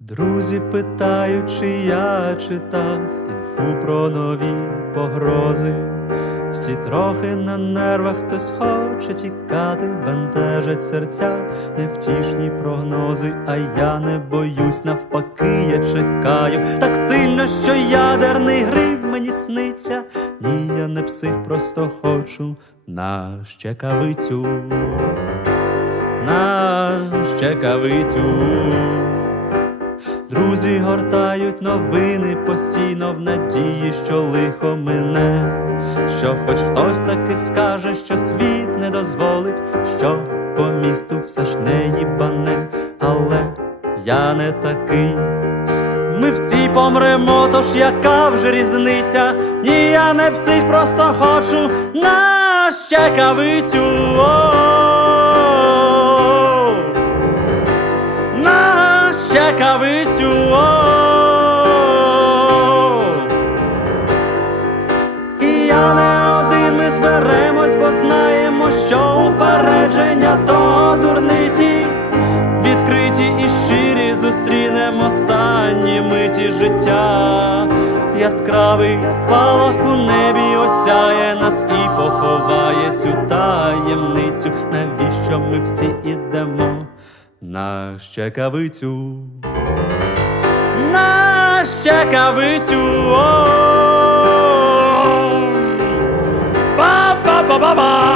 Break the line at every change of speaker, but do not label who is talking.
Друзі питають, чи я читав інфу про нові погрози. Всі трохи на нервах, хтось хоче тікати, бентежать серця, невтішні прогнози, а я не боюсь, навпаки, я чекаю так сильно, що ядерний гриб мені сниться. Ні, я не псих, просто хочу на щекавицю. На щекавицю. Друзі гортають новини постійно в надії, що лихо мине, що хоч хтось таки скаже, що світ не дозволить, що по місту все ж не їбане, але я не такий. Ми всі помремо, тож яка вже різниця? Ні, я не псих, просто хочу на щекавицю. На І я не один, ми зберемось, бо знаємо, що упередження то дурниці. Відкриті і щирі зустрінемо останні миті життя. Яскравий спалах у небі осяє нас і поховає цю таємницю. Навіщо ми всі ідемо на щекавицю? На щекавицю. О! Па-па-па-па-пам!